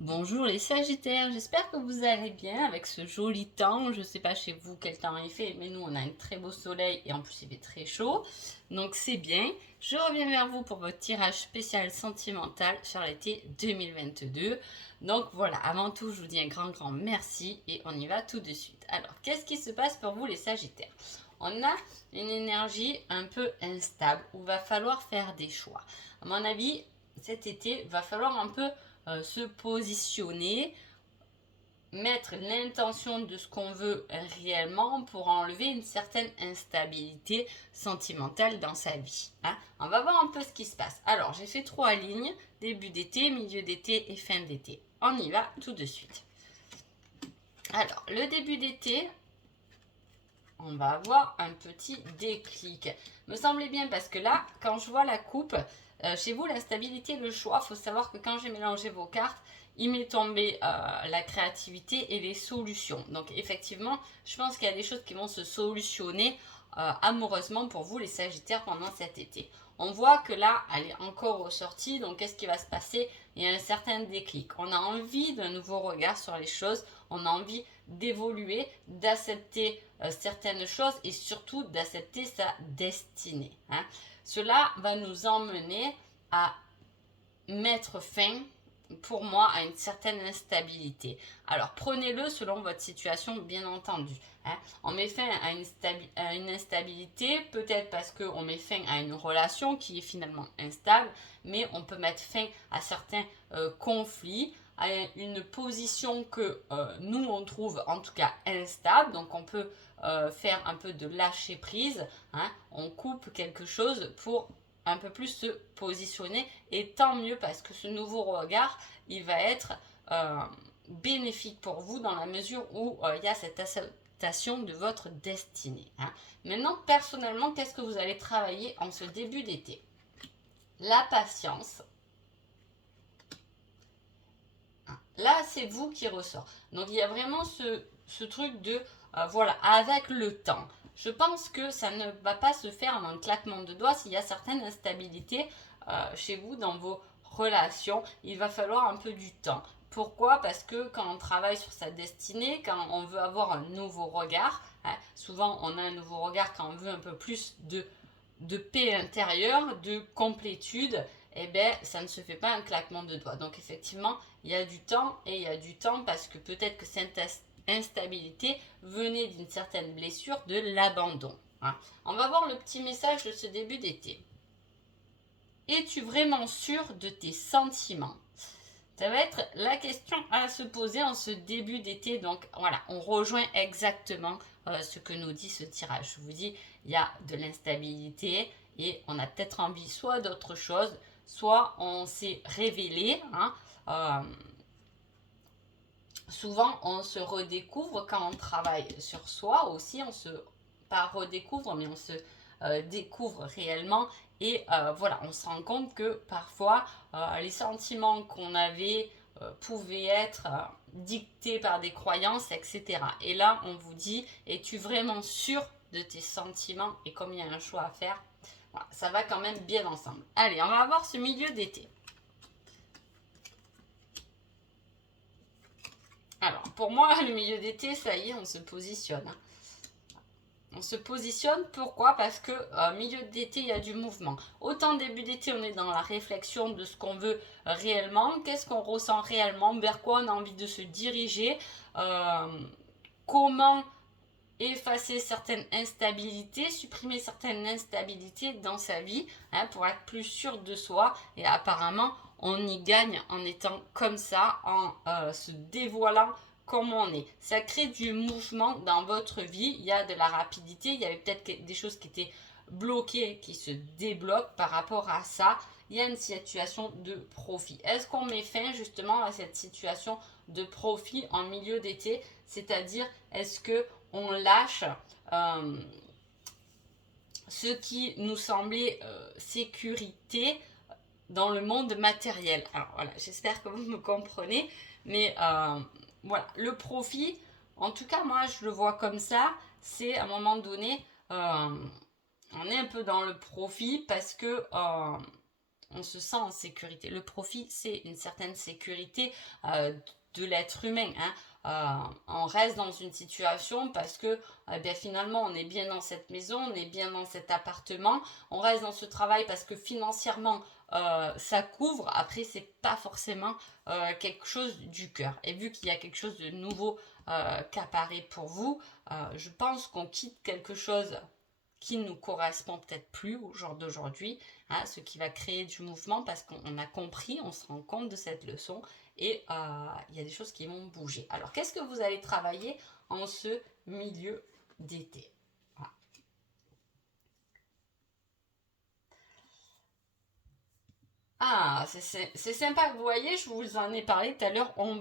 Bonjour les Sagittaires, j'espère que vous allez bien avec ce joli temps. Je ne sais pas chez vous quel temps il fait, mais nous on a un très beau soleil et en plus il fait très chaud. Donc c'est bien. Je reviens vers vous pour votre tirage spécial sentimental sur l'été 2022. Donc voilà, avant tout je vous dis un grand merci et on y va tout de suite. Alors qu'est-ce qui se passe pour vous les Sagittaires? On a une énergie un peu instable où il va falloir faire des choix. À mon avis, cet été, va falloir un peu se positionner, mettre l'intention de ce qu'on veut réellement pour enlever une certaine instabilité sentimentale dans sa vie. Hein. On va voir un peu ce qui se passe. Alors, j'ai fait 3 lignes, début d'été, milieu d'été et fin d'été. On y va tout de suite. Alors, le début d'été, on va avoir un petit déclic. Me semblait bien parce que là, quand je vois la coupe, chez vous, l'instabilité, le choix, il faut savoir que quand j'ai mélangé vos cartes, il m'est tombé la créativité et les solutions. Donc effectivement, je pense qu'il y a des choses qui vont se solutionner amoureusement pour vous les Sagittaires pendant cet été. On voit que là, elle est encore ressortie, donc qu'est-ce qui va se passer? Il y a un certain déclic. On a envie d'un nouveau regard sur les choses, on a envie d'évoluer, d'accepter certaines choses et surtout d'accepter sa destinée. Hein. Cela va nous emmener à mettre fin, pour moi, à une certaine instabilité. Alors, prenez-le selon votre situation, bien entendu. Hein. On met fin à une instabilité, peut-être parce qu'on met fin à une relation qui est finalement instable, mais on peut mettre fin à certains conflits, à une position que nous, on trouve en tout cas instable. Donc, on peut faire un peu de lâcher prise. Hein. On coupe quelque chose pour un peu plus se positionner et tant mieux parce que ce nouveau regard il va être euh, bénéfique pour vous dans la mesure où il y a cette acceptation de votre destinée. Hein. Maintenant, personnellement, qu'est-ce que vous allez travailler en ce début d'été? La patience. Là, c'est vous qui ressort. Donc, il y a vraiment ce truc de, voilà, avec le temps. Je pense que ça ne va pas se faire en un claquement de doigts s'il y a certaines instabilités chez vous dans vos relations. Il va falloir un peu du temps. Pourquoi? Parce que quand on travaille sur sa destinée, quand on veut avoir un nouveau regard, hein, souvent on a un nouveau regard quand on veut un peu plus de paix intérieure, de complétude, eh bien, ça ne se fait pas un claquement de doigts. Donc, effectivement, il y a du temps et il y a du temps parce que peut-être que cette instabilité venait d'une certaine blessure de l'abandon. Hein. On va voir le petit message de ce début d'été. Es-tu vraiment sûr de tes sentiments? Ça va être la question à se poser en ce début d'été. Donc voilà, on rejoint exactement ce que nous dit ce tirage. Je vous dis, il y a de l'instabilité et on a peut-être envie soit d'autre chose, soit on s'est révélé. Hein, souvent, on se redécouvre quand on travaille sur soi aussi. On se, pas redécouvre, mais on se découvre réellement. Et voilà, on se rend compte que parfois, les sentiments qu'on avait pouvaient être dictés par des croyances, etc. Et là, on vous dit, es-tu vraiment sûr de tes sentiments? Et comme il y a un choix à faire, voilà, ça va quand même bien ensemble. Allez, on va voir ce milieu d'été. Alors, pour moi, le milieu d'été, ça y est, on se positionne. On se positionne, pourquoi? Parce que milieu d'été, il y a du mouvement. Autant début d'été, on est dans la réflexion de ce qu'on veut réellement, qu'est-ce qu'on ressent réellement, vers quoi on a envie de se diriger, comment effacer certaines instabilités, supprimer certaines instabilités dans sa vie hein, pour être plus sûr de soi. Et apparemment, on y gagne en étant comme ça, en se dévoilant comme on est. Ça crée du mouvement dans votre vie. Il y a de la rapidité. Il y avait peut-être des choses qui étaient bloquées, qui se débloquent par rapport à ça. Il y a une situation de profit. Est-ce qu'on met fin justement à cette situation de profit en milieu d'été? C'est-à-dire, est-ce que on lâche euh, ce qui nous semblait sécurité dans le monde matériel. Alors voilà, j'espère que vous me comprenez, mais voilà, le profit, en tout cas moi je le vois comme ça, c'est à un moment donné, on est un peu dans le profit parce que on se sent en sécurité. Le profit, c'est une certaine sécurité de l'être humain. On reste dans une situation parce que finalement on est bien dans cette maison, on est bien dans cet appartement, on reste dans ce travail parce que financièrement ça couvre. Après, c'est pas forcément quelque chose du cœur. Et vu qu'il y a quelque chose de nouveau qui apparaît pour vous, je pense qu'on quitte quelque chose qui ne nous correspond peut-être plus au jour d'aujourd'hui, ce qui va créer du mouvement parce qu'on a compris, on se rend compte de cette leçon et il y a des choses qui vont bouger. Alors, qu'est-ce que vous allez travailler en ce milieu d'été? Ah, c'est sympa. Vous voyez, je vous en ai parlé tout à l'heure. On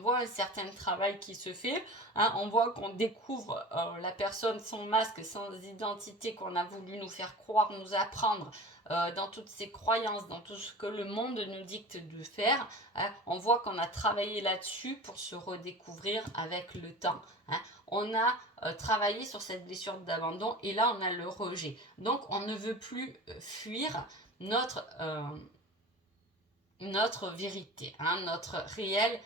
voit un certain travail qui se fait. On voit qu'on découvre la personne sans masque, sans identité qu'on a voulu nous faire croire, nous apprendre dans toutes ces croyances, dans tout ce que le monde nous dicte de faire. On voit qu'on a travaillé là-dessus pour se redécouvrir avec le temps. On a travaillé sur cette blessure d'abandon et là, on a le rejet. Donc, on ne veut plus fuir notre vérité, notre réel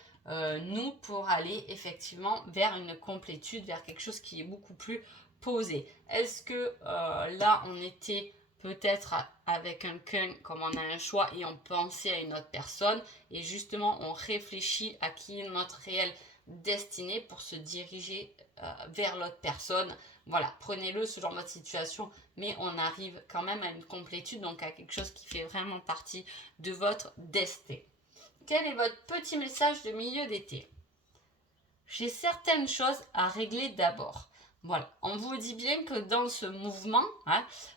nous pour aller effectivement vers une complétude, vers quelque chose qui est beaucoup plus posé. Est-ce que là on était peut-être avec un comme on a un choix et on pensait à une autre personne et justement on réfléchit à qui est notre réel destinée pour se diriger vers l'autre personne. Voilà, prenez-le ce genre de situation, mais on arrive quand même à une complétude, donc à quelque chose qui fait vraiment partie de votre destin. Quel est votre petit message de milieu d'été? J'ai certaines choses à régler d'abord. Voilà, on vous dit bien que dans ce mouvement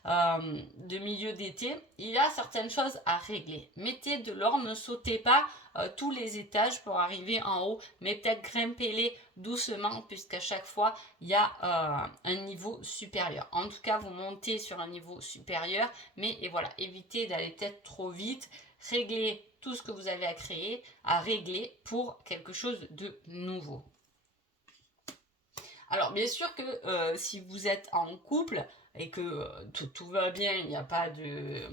de milieu d'été, il y a certaines choses à régler. Mettez de l'ordre, ne sautez pas tous les étages pour arriver en haut, mais peut-être grimpez-les doucement, puisqu'à chaque fois, il y a un niveau supérieur. En tout cas, vous montez sur un niveau supérieur, mais et voilà, évitez d'aller peut-être trop vite, réglez tout ce que vous avez à régler pour quelque chose de nouveau. Alors, bien sûr que si vous êtes en couple et que tout va bien, il n'y a pas de...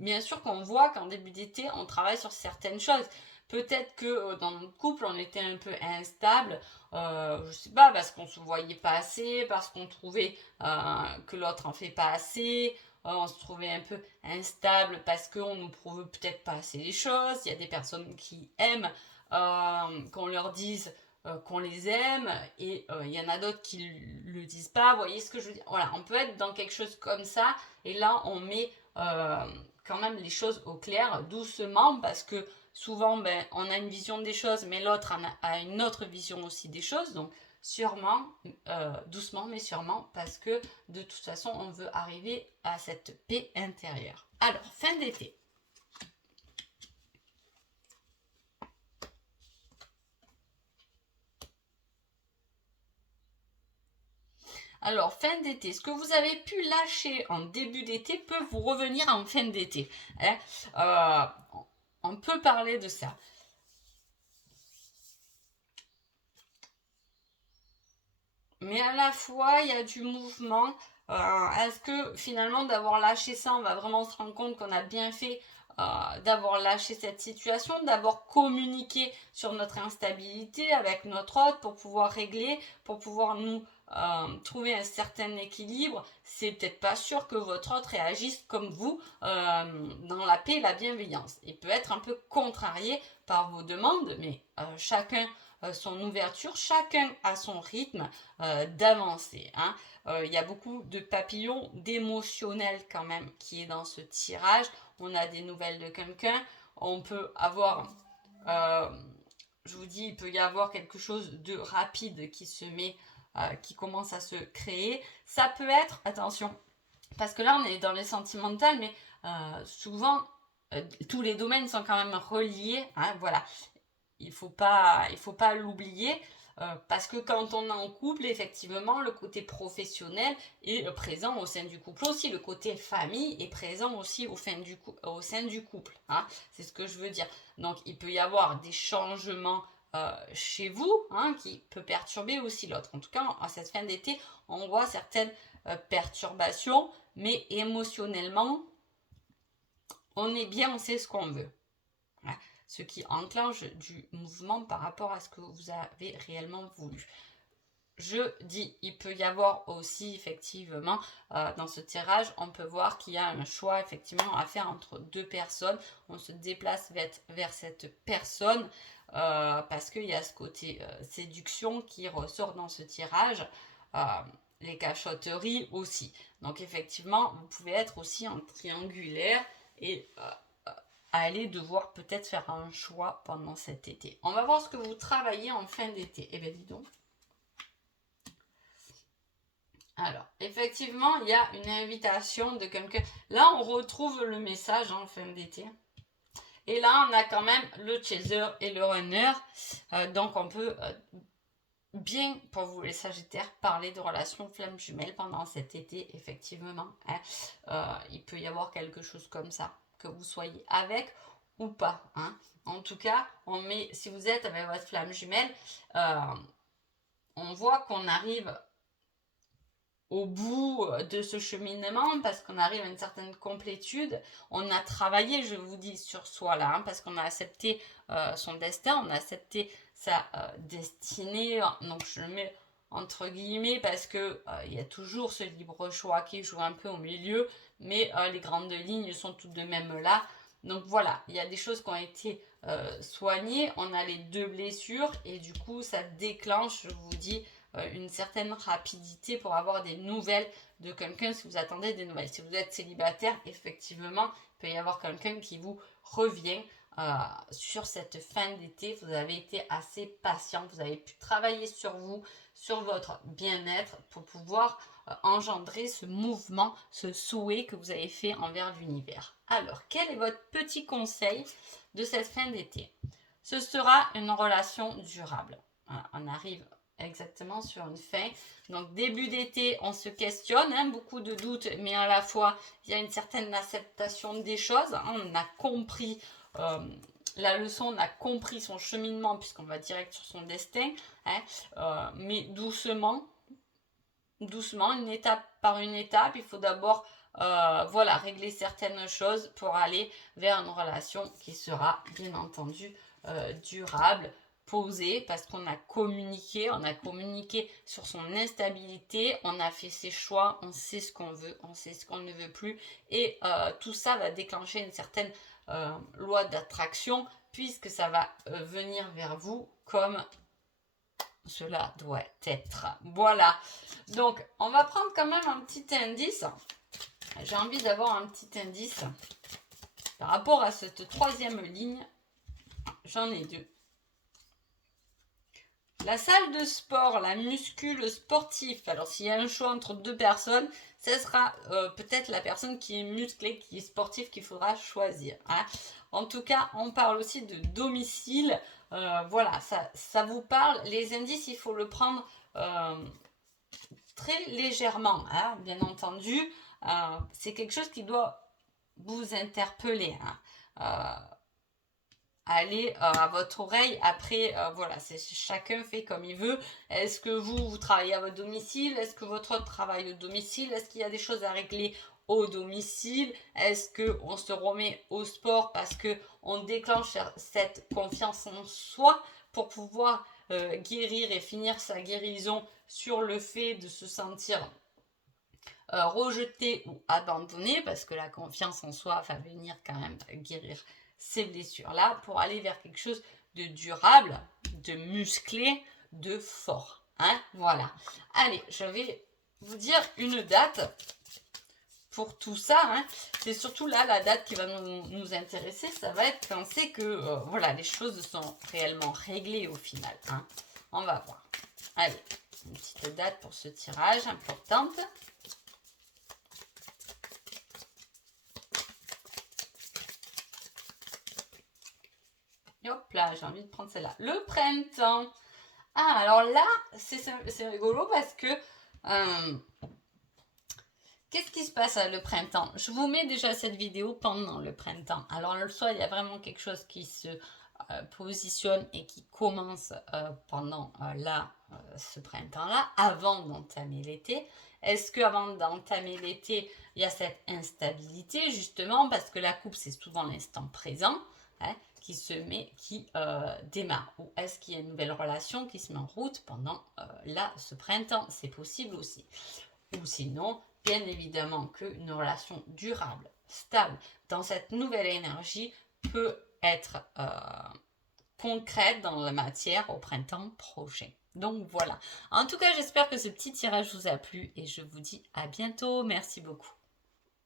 Bien sûr qu'on voit qu'en début d'été, on travaille sur certaines choses. Peut-être que dans notre couple, on était un peu instable, je sais pas, parce qu'on se voyait pas assez, parce qu'on trouvait que l'autre en fait pas assez, on se trouvait un peu instable parce qu'on nous prouve peut-être pas assez les choses. Il y a des personnes qui aiment qu'on leur dise qu'on les aime et il y en a d'autres qui le disent pas. Vous voyez ce que je veux dire? Voilà, on peut être dans quelque chose comme ça et là on met quand même les choses au clair doucement parce que souvent on a une vision des choses mais l'autre a une autre vision aussi des choses, donc sûrement, doucement mais sûrement, parce que de toute façon on veut arriver à cette paix intérieure. Alors, fin d'été. Alors, fin d'été, ce que vous avez pu lâcher en début d'été peut vous revenir en fin d'été. On peut parler de ça. Mais à la fois, il y a du mouvement. Est-ce que finalement, d'avoir lâché ça, on va vraiment se rendre compte qu'on a bien fait d'avoir lâché cette situation, d'avoir communiqué sur notre instabilité avec notre hôte pour pouvoir régler, pour pouvoir nous trouver un certain équilibre. C'est peut-être pas sûr que votre hôte réagisse comme vous dans la paix et la bienveillance. Il peut être un peu contrarié par vos demandes, mais chacun son ouverture, chacun a son rythme d'avancer. Il y a beaucoup de papillons d'émotionnel quand même qui est dans ce tirage. On a des nouvelles de quelqu'un, on peut avoir, je vous dis, il peut y avoir quelque chose de rapide qui se met, qui commence à se créer. Ça peut être, attention, parce que là on est dans les sentimentales, mais souvent tous les domaines sont quand même reliés. Voilà, il faut pas l'oublier. Parce que quand on est en couple, effectivement, le côté professionnel est présent au sein du couple aussi. Le côté famille est présent aussi au sein du couple. C'est ce que je veux dire. Donc, il peut y avoir des changements chez vous qui peut perturber aussi l'autre. En tout cas, à cette fin d'été, on voit certaines perturbations, mais émotionnellement, on est bien, on sait ce qu'on veut. Voilà. Ce qui enclenche du mouvement par rapport à ce que vous avez réellement voulu. Je dis, il peut y avoir aussi effectivement dans ce tirage, on peut voir qu'il y a un choix effectivement à faire entre deux personnes. On se déplace vers cette personne parce qu'il y a ce côté séduction qui ressort dans ce tirage. Les cachotteries aussi. Donc effectivement, vous pouvez être aussi en triangulaire et aller devoir peut-être faire un choix pendant cet été. On va voir ce que vous travaillez en fin d'été. Eh bien dis donc. Alors, effectivement, il y a une invitation de quelqu'un. Là, on retrouve le message en fin d'été. Et là, on a quand même le chaser et le runner. Donc, on peut bien, pour vous les Sagittaires, parler de relations flammes jumelles pendant cet été, effectivement. Hein. Il peut y avoir quelque chose comme ça, que vous soyez avec ou pas. Hein. En tout cas, si vous êtes avec votre flamme jumelle, on voit qu'on arrive au bout de ce cheminement parce qu'on arrive à une certaine complétude. On a travaillé, je vous dis, sur soi là, hein, parce qu'on a accepté son destin, on a accepté sa destinée. Donc je le mets entre guillemets parce que il y a toujours ce libre choix qui joue un peu au milieu, mais les grandes lignes sont tout de même là. Donc voilà, il y a des choses qui ont été soignées. On a les deux blessures et du coup ça déclenche, je vous dis, une certaine rapidité pour avoir des nouvelles de quelqu'un si vous attendez des nouvelles. Si vous êtes célibataire, effectivement, il peut y avoir quelqu'un qui vous revient sur cette fin d'été. Vous avez été assez patient, vous avez pu travailler sur vous, sur votre bien-être pour pouvoir engendrer ce mouvement, ce souhait que vous avez fait envers l'univers. Alors, quel est votre petit conseil de cette fin d'été? Ce sera une relation durable. On arrive exactement sur une fin. Donc début d'été, on se questionne, hein, beaucoup de doutes, mais à la fois il y a une certaine acceptation des choses. Hein, on a compris la leçon, on a compris son cheminement puisqu'on va direct sur son destin. Hein, mais doucement, une étape par une étape. Il faut d'abord voilà, régler certaines choses pour aller vers une relation qui sera bien entendu durable, posée, parce qu'on a communiqué sur son instabilité, on a fait ses choix, on sait ce qu'on veut, on sait ce qu'on ne veut plus, et tout ça va déclencher une certaine loi d'attraction, puisque ça va venir vers vous comme cela doit être. Voilà. Donc, on va prendre quand même un petit indice. J'ai envie d'avoir un petit indice par rapport à cette troisième ligne. J'en ai deux. La salle de sport, la muscu, le sportif. Alors, s'il y a un choix entre deux personnes, ce sera peut-être la personne qui est musclée, qui est sportive, qu'il faudra choisir. Hein. En tout cas, on parle aussi de domicile. Voilà, ça vous parle. Les indices, il faut le prendre très légèrement, hein, bien entendu. C'est quelque chose qui doit vous interpeller. Hein. Allez à votre oreille. Après, voilà, chacun fait comme il veut. Est-ce que vous travaillez à votre domicile? Est-ce que votre autre travaille au domicile? Est-ce qu'il y a des choses à régler au domicile? Est-ce qu'on se remet au sport parce qu'on déclenche cette confiance en soi pour pouvoir guérir et finir sa guérison sur le fait de se sentir rejeté ou abandonné, parce que la confiance en soi va venir quand même guérir ces blessures-là pour aller vers quelque chose de durable, de musclé, de fort. Hein, voilà. Allez, je vais vous dire une date pour tout ça. Hein. C'est surtout là la date qui va nous intéresser. Ça va être quand c'est que voilà, les choses sont réellement réglées au final. Hein. On va voir. Allez, une petite date pour ce tirage importante. Hop là, j'ai envie de prendre celle-là. Le printemps. Ah, alors là, c'est rigolo parce que... qu'est-ce qui se passe à le printemps? Je vous mets déjà cette vidéo pendant le printemps. Alors, soit il y a vraiment quelque chose qui se positionne et qui commence pendant ce printemps-là, avant d'entamer l'été. Est-ce qu'avant d'entamer l'été, il y a cette instabilité, justement, parce que la coupe, c'est souvent l'instant présent, hein, qui démarre. Ou est-ce qu'il y a une nouvelle relation qui se met en route pendant ce printemps? C'est possible aussi. Ou sinon, bien évidemment qu'une relation durable, stable, dans cette nouvelle énergie peut être concrète dans la matière au printemps prochain. Donc voilà. En tout cas, j'espère que ce petit tirage vous a plu et je vous dis à bientôt. Merci beaucoup.